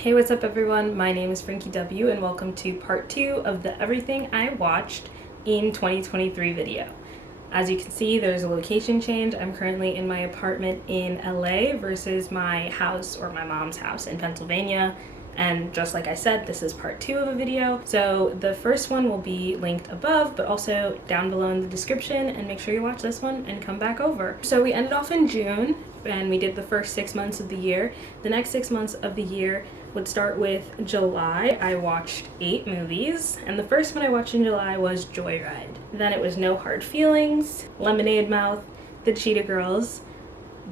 Hey, what's up everyone? My name is Frankie W and welcome to part 2 of the Everything I Watched in 2023 video. As you can see, there's a location change. I'm currently in my apartment in LA versus my house or my mom's house in Pennsylvania. And just like I said, this is part 2 of a video. So the first one will be linked above, but also down below in the description, and make sure you watch this one and come back over. So we ended off in June and we did the first 6 months of the year. The next 6 months of the year would start with July. I watched 8 movies, and the first one I watched in July was Joyride. Then it was No Hard Feelings, Lemonade Mouth, The Cheetah Girls,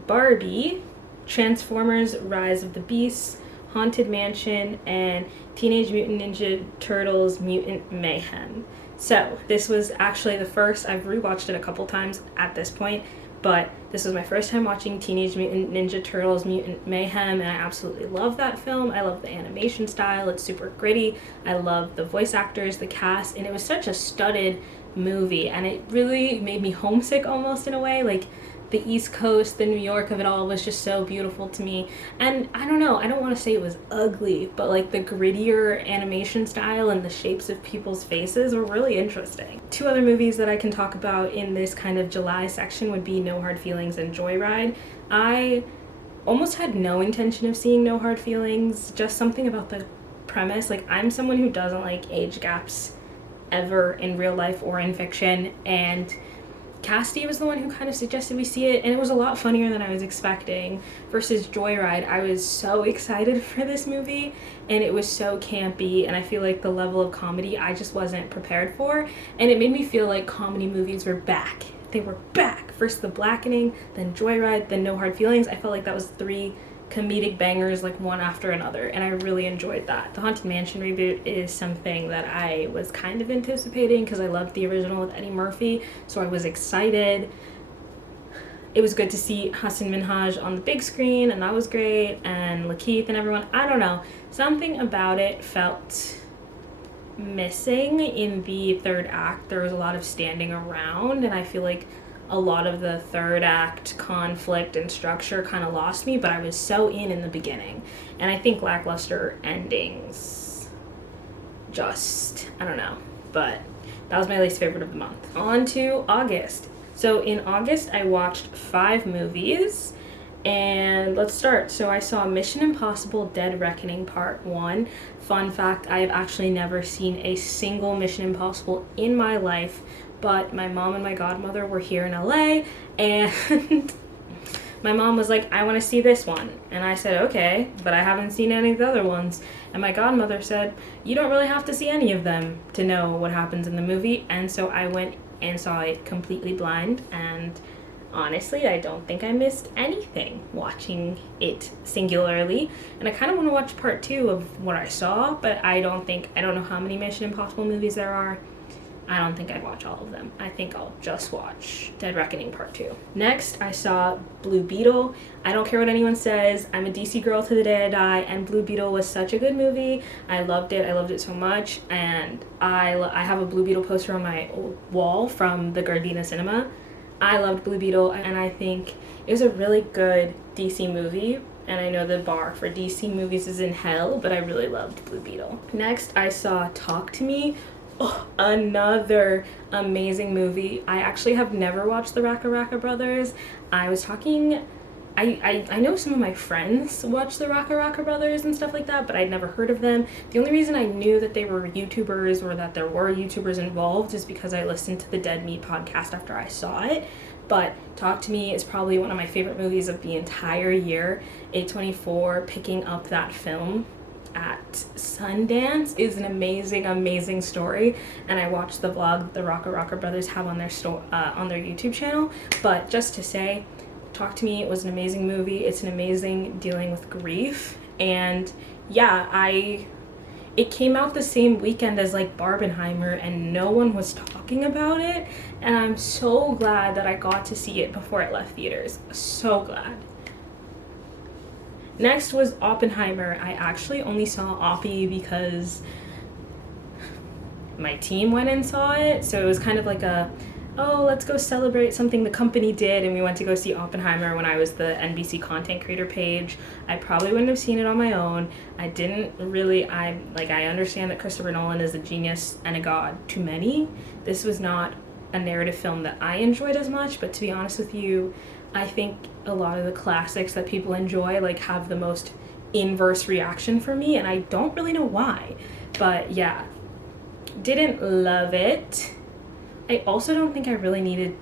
Barbie, Transformers: Rise of the Beasts, Haunted Mansion, and Teenage Mutant Ninja Turtles Mutant Mayhem. So this was actually the first, I've rewatched it a couple times at this point, but this was my first time watching Teenage Mutant Ninja Turtles Mutant Mayhem, and I absolutely love that film. I love the animation style, it's super gritty. I love the voice actors, the cast, and it was such a studded movie, and it really made me homesick almost in a way. Like, the East Coast, the New York of it all was just so beautiful to me. And I don't know, I don't want to say it was ugly, but like the grittier animation style and the shapes of people's faces were really interesting. 2 other movies that I can talk about in this kind of July section would be No Hard Feelings and Joyride. I almost had no intention of seeing No Hard Feelings, just something about the premise. Like, I'm someone who doesn't like age gaps ever in real life or in fiction, and Cassidy was the one who kind of suggested we see it, and it was a lot funnier than I was expecting. Versus Joyride, I was so excited for this movie, and it was so campy, and I feel like the level of comedy I just wasn't prepared for, and it made me feel like comedy movies were back. They were back. First The Blackening, then Joyride, then No Hard Feelings. I felt like that was 3 comedic bangers, like one after another, and I really enjoyed that. The Haunted Mansion reboot is something that I was kind of anticipating because I loved the original with Eddie Murphy, so I was excited. It was good to see Hassan Minhaj on the big screen, and that was great, and Lakeith and everyone. I don't know, something about it felt missing in the 3rd act. There was a lot of standing around, and I feel like a lot of the 3rd act conflict and structure kind of lost me, but I was so in the beginning. And I think lackluster endings just, I don't know, but that was my least favorite of the month. On to August. So in August, I watched 5 movies, and let's start. So I saw Mission Impossible: Dead Reckoning Part 1. Fun fact, I have actually never seen a single Mission Impossible in my life, but my mom and my godmother were here in LA, and my mom was like, I want to see this one. And I said, okay, but I haven't seen any of the other ones. And my godmother said, you don't really have to see any of them to know what happens in the movie. And so I went and saw it completely blind, and honestly, I don't think I missed anything watching it singularly. And I kind of want to watch part 2 of what I saw, but I don't know how many Mission Impossible movies there are. I don't think I'd watch all of them. I think I'll just watch Dead Reckoning Part 2. Next, I saw Blue Beetle. I don't care what anyone says. I'm a DC girl to the day I die, and Blue Beetle was such a good movie. I loved it. I loved it so much, and I have a Blue Beetle poster on my wall from the Gardena Cinema. I loved Blue Beetle, and I think it was a really good DC movie. And I know the bar for DC movies is in hell, but I really loved Blue Beetle. Next, I saw Talk to Me. Oh, another amazing movie. I actually have never watched the Raka Brothers. I was talking, I know some of my friends watch the Raka Brothers and stuff like that, but I'd never heard of them. The only reason I knew that they were YouTubers, or that there were YouTubers involved, is because I listened to the Dead Meat podcast after I saw it. But Talk to Me is probably one of my favorite movies of the entire year. A24 picking up that film at Sundance is an amazing story, and I watched the vlog the Raka Brothers have on their YouTube channel. But just to say, Talk to Me was an amazing movie. It's an amazing dealing with grief, and yeah, it came out the same weekend as like Barbenheimer, and no one was talking about it, and I'm so glad that I got to see it before it left theaters. So glad. Next was Oppenheimer. I actually only saw Oppie because my team went and saw it, so it was kind of like a oh, let's go celebrate something the company did, and we went to go see Oppenheimer when I was the NBC content creator page, I probably wouldn't have seen it on my own. I understand that Christopher Nolan is a genius and a god to many. This was not a narrative film that I enjoyed as much, but to be honest with you, I think a lot of the classics that people enjoy like have the most inverse reaction for me, and I don't really know why. But yeah, didn't love it. I also don't think I really needed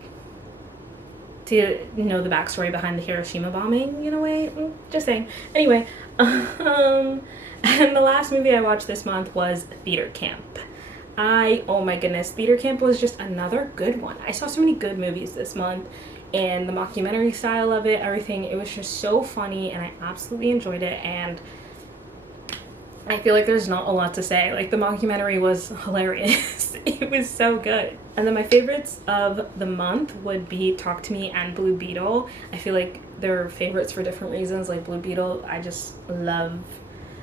to know the backstory behind the Hiroshima bombing in a way. Just saying. Anyway, and the last movie I watched this month was Theater Camp. Oh my goodness, Theater Camp was just another good one. I saw so many good movies this month, and the mockumentary style of it, everything, it was just so funny, and I absolutely enjoyed it, and I feel like there's not a lot to say. Like, the mockumentary was hilarious. It was so good. And then my favorites of the month would be Talk to Me and Blue Beetle. I feel like they're favorites for different reasons. Like, Blue Beetle, I just love.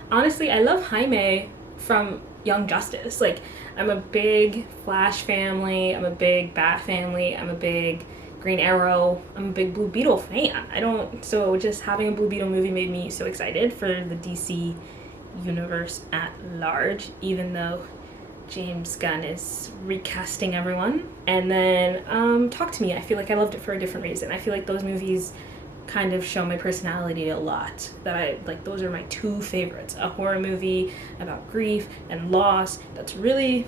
Honestly, I love Jaime from Young Justice. Like, I'm a big Flash family. I'm a big Bat family. I'm a big Green Arrow. I'm a big Blue Beetle fan. So just having a Blue Beetle movie made me so excited for the DC universe at large, even though James Gunn is recasting everyone. And then Talk to Me, I feel like I loved it for a different reason. I feel like those movies kind of show my personality a lot. Those are my two favorites. A horror movie about grief and loss that's really,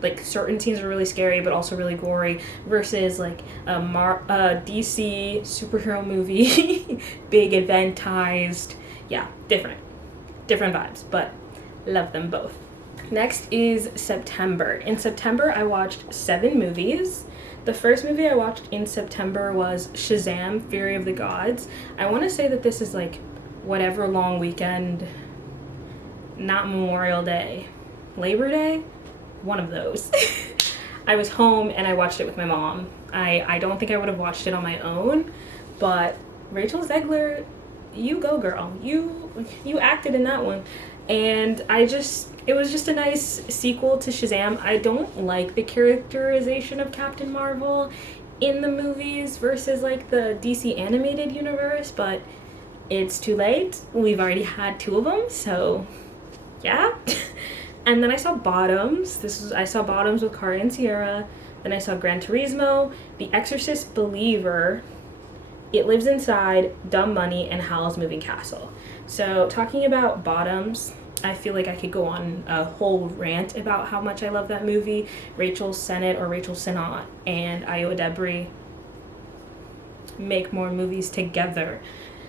like, certain scenes are really scary but also really gory, versus like a DC superhero movie, big eventized. Yeah, different vibes, but love them both. Next is September. In September, I watched 7 movies. The first movie I watched in September was Shazam! Fury of the Gods. I want to say that this is like whatever long weekend, not Memorial Day, Labor Day, one of those. I was home and I watched it with my mom. I don't think I would have watched it on my own, but Rachel Zegler, you go girl. You acted in that one. And it was just a nice sequel to Shazam. I don't like the characterization of Captain Marvel in the movies versus like the DC animated universe, but it's too late. We've already had 2 of them, so yeah. And then I saw Bottoms. I saw Bottoms with Cara and Sierra. Then I saw Gran Turismo, The Exorcist Believer, It Lives Inside, Dumb Money, and Howl's Moving Castle. So talking about Bottoms, I feel like I could go on a whole rant about how much I love that movie. Rachel Sennott and Iowa Debris make more movies together.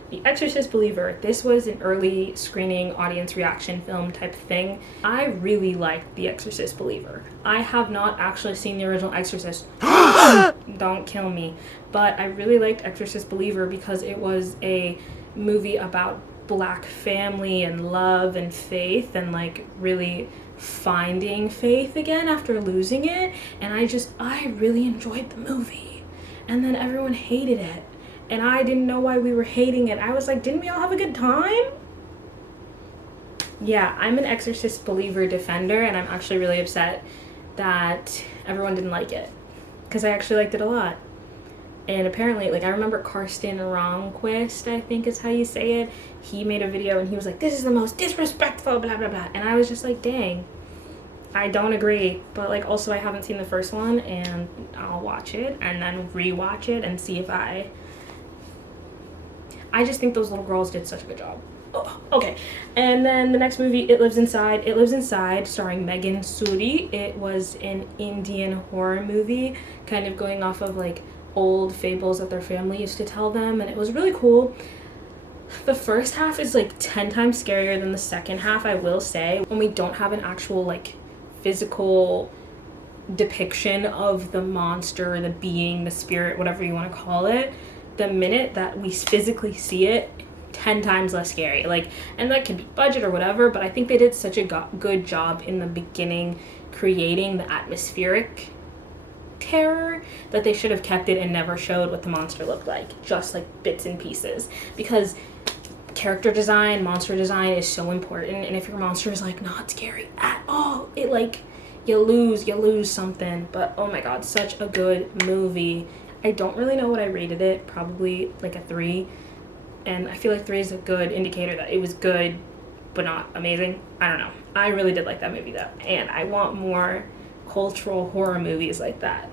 The Exorcist Believer, this was an early screening audience reaction film type thing. I really liked The Exorcist Believer. I have not actually seen the original Exorcist. Don't kill me. But I really liked Exorcist Believer because it was a movie about Black family and love and faith, and like really finding faith again after losing it. And I really enjoyed the movie. And then everyone hated it. And I didn't know why we were hating it. I was like, didn't we all have a good time? Yeah, I'm an Exorcist Believer defender, and I'm actually really upset that everyone didn't like it, because I actually liked it a lot. And apparently, like, I remember Karsten Ronquist, I think is how you say it. He made a video and he was like, this is the most disrespectful, blah, blah, blah. And I was just like, dang, I don't agree. But, like, also I haven't seen the first one, and I'll watch it and then rewatch it and see if I just think those little girls did such a good job. Oh, okay. And then the next movie, It Lives Inside, starring Megan Suri. It was an Indian horror movie, kind of going off of, like, old fables that their family used to tell them, and it was really cool. The first half is like 10 times scarier than the second half, I will say. When we don't have an actual like physical depiction of the monster, the being, the spirit, whatever you want to call it, the minute that we physically see it, 10 times less scary. Like, and that could be budget or whatever, but I think they did such a good job in the beginning creating the atmospheric terror that they should have kept it and never showed what the monster looked like, just like bits and pieces, because character design, monster design is so important. And if your monster is like not scary at all, it like you lose something. But oh my god, such a good movie. I don't really know what I rated it, probably like a 3. And I feel like 3 is a good indicator that it was good, but not amazing. I don't know. I really did like that movie though. And I want more cultural horror movies like that.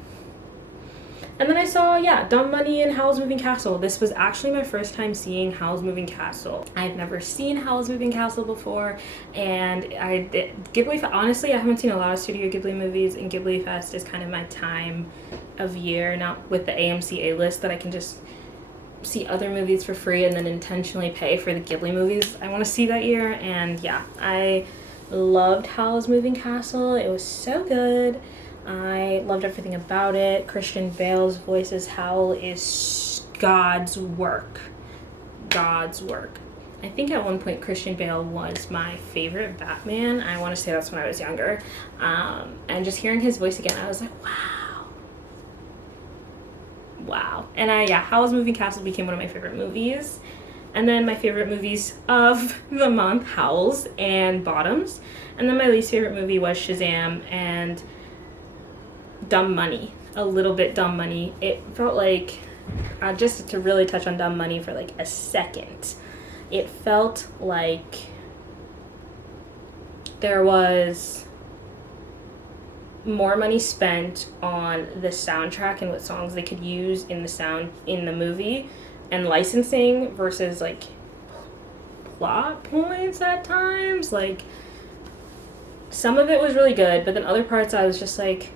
And then I saw, Dumb Money and Howl's Moving Castle. This was actually my first time seeing Howl's Moving Castle. I've never seen Howl's Moving Castle before, and Ghibli, honestly, I haven't seen a lot of Studio Ghibli movies, and Ghibli Fest is kind of my time of year, not with the AMC A-list, that I can just see other movies for free and then intentionally pay for the Ghibli movies I want to see that year. And yeah, I loved Howl's Moving Castle. It was so good. I loved everything about it. Christian Bale's voice as Howl is God's work. God's work. I think at one point Christian Bale was my favorite Batman. I want to say that's when I was younger. And just hearing his voice again, I was like, wow. Wow. And Howl's Moving Castle became one of my favorite movies. And then my favorite movies of the month, Howl's and Bottoms. And then my least favorite movie was Shazam and Dumb Money. A little bit Dumb Money. It felt like, just to really touch on Dumb Money for like a second, it felt like there was more money spent on the soundtrack and what songs they could use in the movie and licensing versus like plot points at times. Like, some of it was really good, but then other parts I was just like,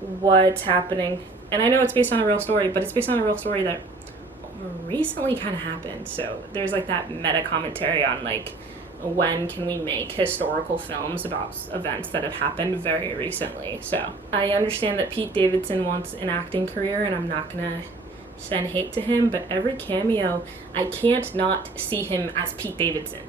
what's happening? And I know it's based on a real story, but it's based on a real story that recently kind of happened. So there's like that meta commentary on like, when can we make historical films about events that have happened very recently? So I understand that Pete Davidson wants an acting career, and I'm not gonna send hate to him, but every cameo, I can't not see him as Pete Davidson.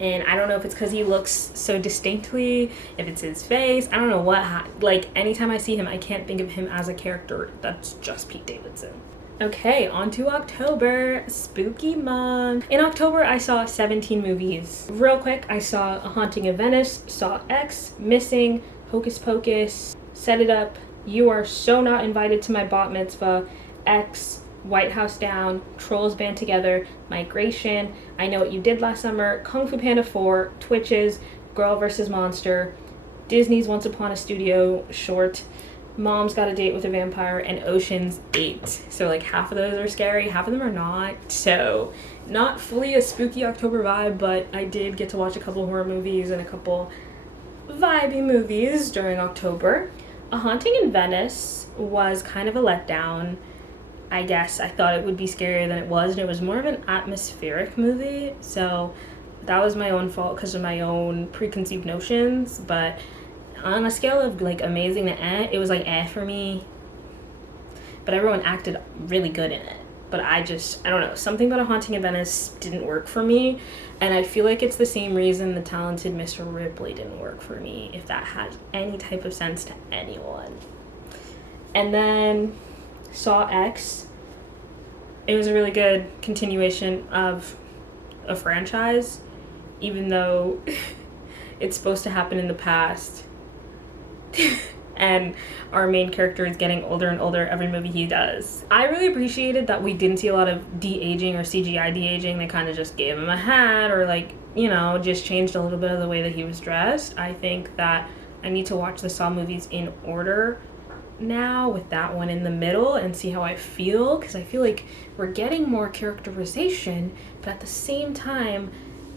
And I don't know if it's because he looks so distinctly, if it's his face, I don't know what, like anytime I see him, I can't think of him as a character that's just Pete Davidson. Okay, on to October, spooky month. In October, I saw 17 movies. Real quick, I saw A Haunting of Venice, saw X, Missing, Hocus Pocus, Set It Up, You Are So Not Invited to My Bat Mitzvah, X, White House Down, Trolls Band Together, Migration, I Know What You Did Last Summer, Kung Fu Panda 4, Twitches, Girl vs. Monster, Disney's Once Upon a Studio short, Mom's Got a Date with a Vampire, and Ocean's 8. So like half of those are scary, half of them are not. So not fully a spooky October vibe, but I did get to watch a couple horror movies and a couple vibey movies during October. A Haunting in Venice was kind of a letdown. I guess I thought it would be scarier than it was, and it was more of an atmospheric movie, so that was my own fault because of my own preconceived notions. But on a scale of like amazing to it was like for me, but everyone acted really good in it. But I don't know, something about A Haunting in Venice didn't work for me, and I feel like it's the same reason The Talented Mr. Ripley didn't work for me, if that had any type of sense to anyone. And then saw X. It was a really good continuation of a franchise, even though it's supposed to happen in the past. And our main character is getting older and older every movie he does. I really appreciated that we didn't see a lot of de-aging or CGI de-aging. They kind of just gave him a hat or like, just changed a little bit of the way that he was dressed. I think that I need to watch the Saw movies in order now, with that one in the middle, and see how I feel, because I feel like we're getting more characterization, but at the same time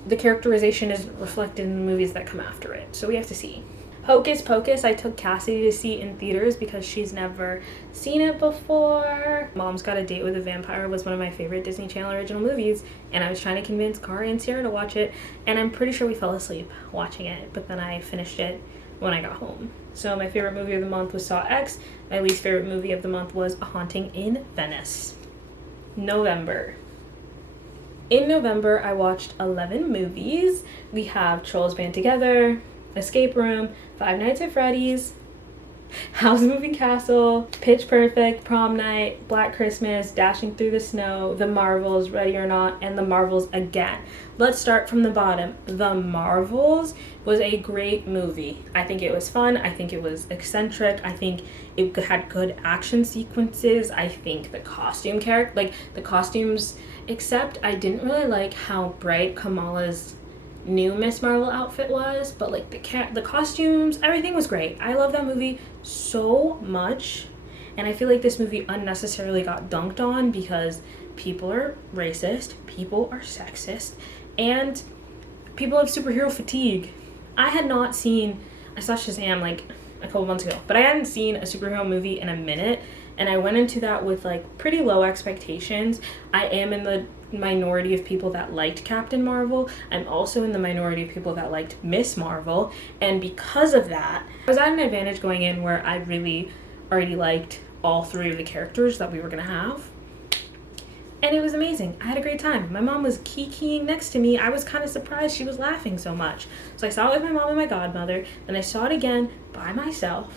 the characterization isn't reflected in the movies that come after it, so we have to see. Hocus Pocus, I took Cassidy to see in theaters because she's never seen it before. Mom's Got a Date with a Vampire was one of my favorite Disney Channel original movies, and I was trying to convince Kari and Sierra to watch it, and I'm pretty sure we fell asleep watching it, but then I finished it when I got home. So my favorite movie of the month was Saw X. My least favorite movie of the month was A Haunting in Venice. November. In November, I watched 11 movies. We have Trolls Band Together, Escape Room, Five Nights at Freddy's, Howl's Moving Castle, Pitch Perfect, Prom Night, Black Christmas, Dashing Through the Snow, The Marvels, Ready or Not, and The Marvels again. let's start from the bottom. The Marvels was a great movie. I think it was fun. I think it was eccentric. I think it had good action sequences. I think the costumes, except I didn't really like how bright Kamala's new Miss Marvel outfit was, but like the costumes, everything was great. I love that movie so much, and I feel like this movie unnecessarily got dunked on because people are racist, people are sexist, and people have superhero fatigue. I saw Shazam like a couple months ago, but I hadn't seen a superhero movie in a minute, and I went into that with like pretty low expectations. I am in the minority of people that liked Captain Marvel. I'm also in the minority of people that liked Miss Marvel, and because of that, I was at an advantage going in where I really already liked all three of the characters that we were gonna have. And it was amazing. I had a great time. My mom was kikiing next to me. I was kind of surprised she was laughing so much. So I saw it with my mom and my godmother. Then I saw it again by myself.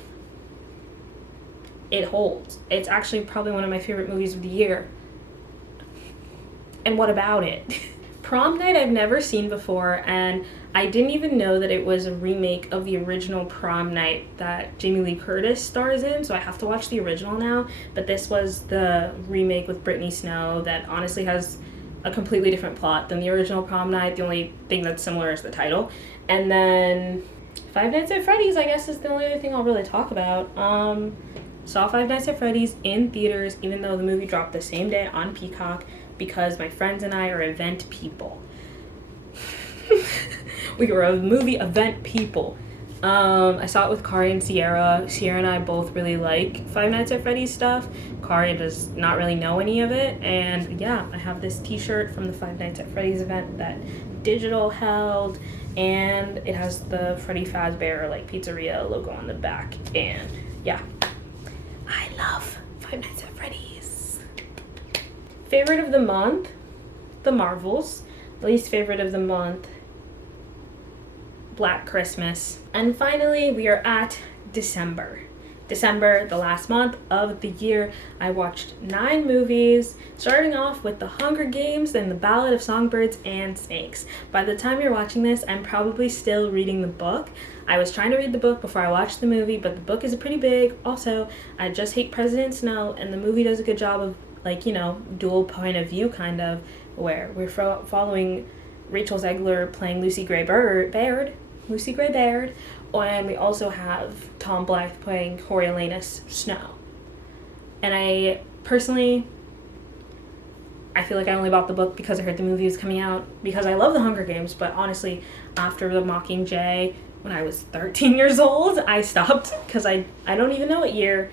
It holds. It's actually probably one of my favorite movies of the year. And what about it? Prom Night I've never seen before, and I didn't even know that it was a remake of the original Prom Night that Jamie Lee Curtis stars in, so I have to watch the original now. But this was the remake with Brittany Snow that honestly has a completely different plot than the original Prom Night. The only thing that's similar is the title. And then Five Nights at Freddy's, I guess, is the only other thing I'll really talk about. Saw Five Nights at Freddy's in theaters, even though the movie dropped the same day on Peacock, because my friends and I are event people. We were a movie event people. I saw it with Kari and Sierra. Sierra and I both really like Five Nights at Freddy's stuff. Kari does not really know any of it. And yeah, I have this t-shirt from the Five Nights at Freddy's event that Digital held. And it has the Freddy Fazbear like pizzeria logo on the back. And yeah, I love Five Nights at Freddy's. Favorite of the month, The Marvels. Least favorite of the month, Black Christmas. And finally, we are at December. December, the last month of the year. I watched 9 movies, starting off with The Hunger Games and The Ballad of Songbirds and Snakes. By the time you're watching this, I'm probably still reading the book. I was trying to read the book before I watched the movie, but the book is pretty big. Also, I just hate President Snow, and the movie does a good job of, like, you know, dual point of view kind of, where we're following Rachel Zegler playing Lucy Gray Baird, and we also have Tom Blythe playing Coriolanus Snow. And I personally, I feel like I only bought the book because I heard the movie was coming out, because I love The Hunger Games, but honestly, after The Mockingjay, when I was 13 years old, I stopped, because I don't even know what year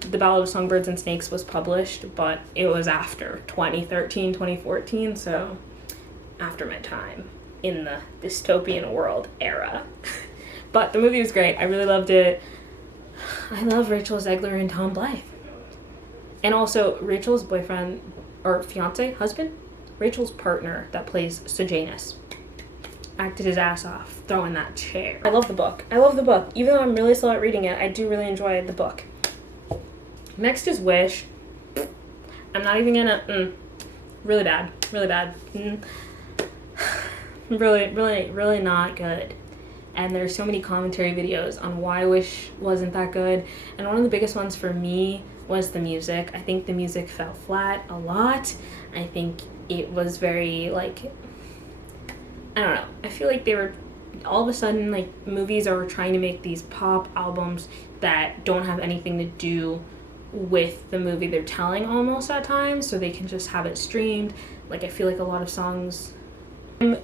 The Ballad of Songbirds and Snakes was published, but it was after 2013, 2014, so after my time in the dystopian world era. But the movie was great. I really loved it. I love Rachel Zegler and Tom Blythe. And also Rachel's boyfriend, or fiance, husband? Rachel's partner that plays Sejanus acted his ass off throwing that chair. I love the book. Even though I'm really slow at reading it, I do really enjoy the book. Next is Wish. I'm not even gonna, really bad. Really not good. And there's so many commentary videos on why Wish wasn't that good. And one of the biggest ones for me was the music. I think the music fell flat a lot. I think it was very, like, I don't know. I feel like they were, all of a sudden, like, movies are trying to make these pop albums that don't have anything to do with the movie they're telling almost at times, so they can just have it streamed. Like, I feel like a lot of songs, I'm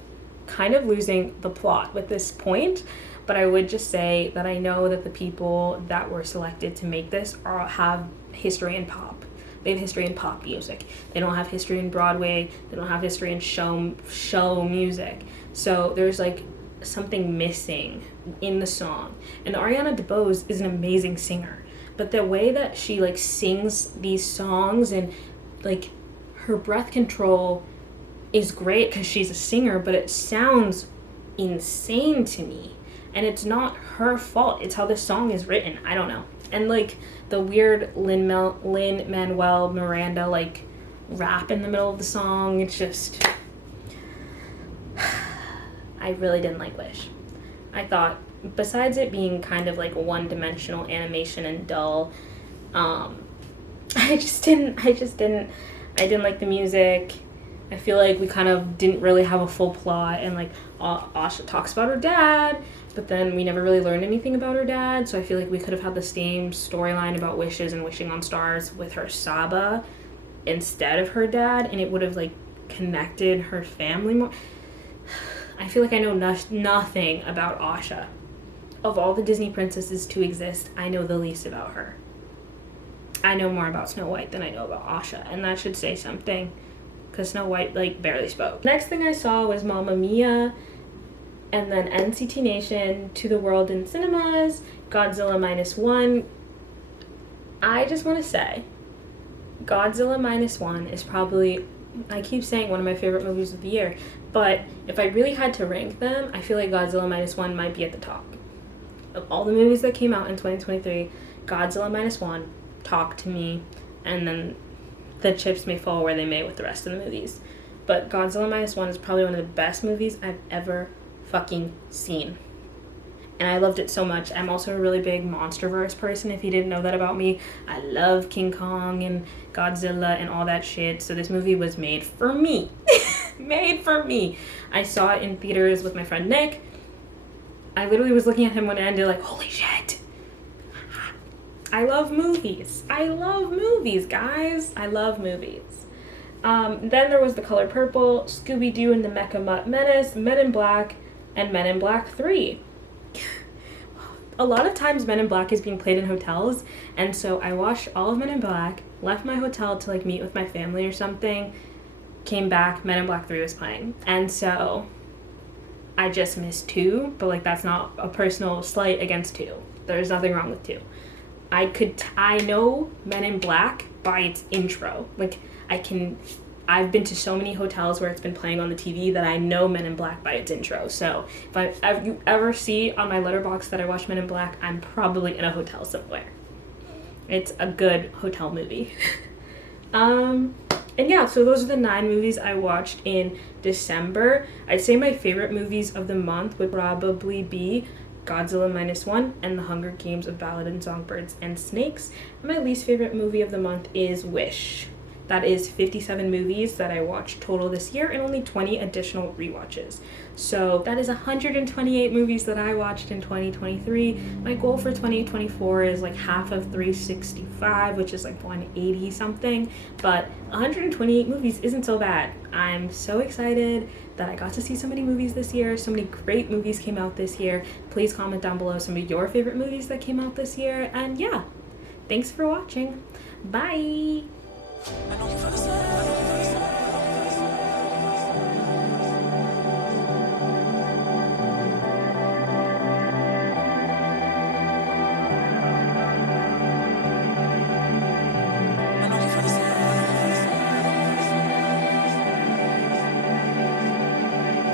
kind of losing the plot with this point, but I would just say that I know that the people that were selected to make this have history in pop. They have history in pop music. They don't have history in Broadway. They don't have history in show music. So there's like something missing in the song. And Ariana DeBose is an amazing singer, but the way that she like sings these songs and like her breath control is great because she's a singer, but it sounds insane to me. And it's not her fault. It's how the song is written. I don't know. And like the weird Lin-Manuel Miranda like rap in the middle of the song, it's just I really didn't like Wish. I thought, besides it being kind of like one-dimensional animation and dull, I didn't like the music. I feel like we kind of didn't really have a full plot, and like Asha talks about her dad, but then we never really learned anything about her dad, so I feel like we could have had the same storyline about wishes and wishing on stars with her Saba instead of her dad, and it would have like connected her family more. I feel like I know nothing about Asha. Of all the Disney princesses to exist, I know the least about her. I know more about Snow White than I know about Asha, and that should say something, because Snow White like barely spoke. Next thing I saw was Mamma Mia, and then NCT Nation, To the World in Cinemas, Godzilla -1. I just want to say, Godzilla -1 is probably, I keep saying, one of my favorite movies of the year, but if I really had to rank them, I feel like Godzilla -1 might be at the top. Of all the movies that came out in 2023, Godzilla -1, Talk to Me, and then the chips may fall where they may with the rest of the movies. But Godzilla -1 is probably one of the best movies I've ever fucking seen. And I loved it so much. I'm also a really big MonsterVerse person, if you didn't know that about me. I love King Kong and Godzilla and all that shit, so this movie was made for me. Made for me. I saw it in theaters with my friend Nick. I literally was looking at him when it ended like, holy shit. I love movies. I love movies, guys. I love movies. Then there was The Color Purple, Scooby-Doo and the Mecha Mutt Menace, Men in Black, and Men in Black 3. A lot of times Men in Black is being played in hotels, and so I watched all of Men in Black, left my hotel to like meet with my family or something, came back, Men in Black 3 was playing. And so I just missed 2, but like that's not a personal slight against 2. There's nothing wrong with 2. I know Men in Black by its intro. Like I've been to so many hotels where it's been playing on the TV that I know Men in Black by its intro. So if you ever see on my letterbox that I watched Men in Black, I'm probably in a hotel somewhere. It's a good hotel movie. And yeah, so those are the 9 movies I watched in December. I'd say my favorite movies of the month would probably be Godzilla -1 and The Hunger Games of Ballad and Songbirds and Snakes. And my least favorite movie of the month is Wish. That is 57 movies that I watched total this year and only 20 additional rewatches. So that is 128 movies that I watched in 2023. My goal for 2024 is like half of 365, which is like 180 something. But 128 movies isn't so bad. I'm so excited that I got to see so many movies this year. So many great movies came out this year. Please comment down below some of your favorite movies that came out this year. And yeah, thanks for watching. Bye! I know you feel the same.